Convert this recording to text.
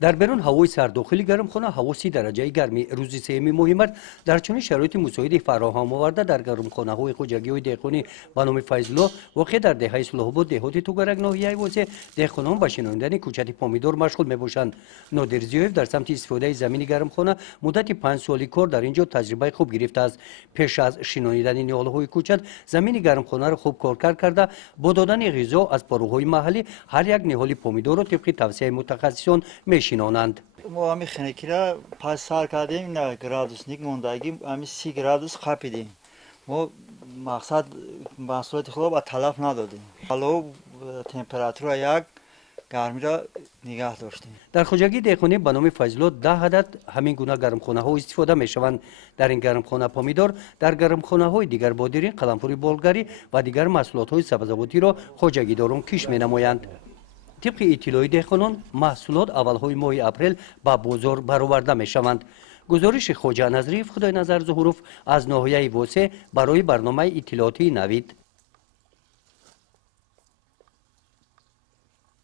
در برون هوای سرداخلی گرمخانه هوا 30 درجه گرمی روزی سوم ماه مارس در چنین شرایط مساعد فراهم آورده در گرمخانه های خوجگی های دهقانی به نام فیض‌الله واقع در دهه صلح آباد دهات توگرگ ناحیه ایوازه دهقانان به شناندن کوچت پامیدور مشغول میباشند. نادر زیایف در سمت استفاده زمین گرمخانه مدت 5 سالی کار در اینجا تجربه خوب گرفته است. پیش از شناندن نهالهای کوچت زمین گرمخانه را خوب کار کرده با دادن غذا از پاروهای محلی هر یک نهال پامیدور را طبق توصیه متخصصان میشنانند. ما همی خنکی را پس سال کردیم نه گرادوسنیک موندگیم همی 30 گرادوس خاپیدیم. ما مقصد محصولات خود را تلف ندادیم. حالا تمپراتور یک گرمی را نگاه داشتیم. در خوجگی دهقانی به نام فیض‌الله 10 عدد همین گونه گرمخانه ها استفاده می شوند. در این گرمخانه پامیدور در گرمخانه های دیگر بادرین، قلمپوری بلگری و دیگر محصولات های سبزیجاتی را خوجگی داران کش می نمایند. طبق اطلاع دهقانان محصولات اولهای ماه اپریل به بازار برآورده می شوند. گزارش خواجه نظریف خدای نظر ظهوروف از ناحیه واسه برای برنامه اطلاعاتی نوید.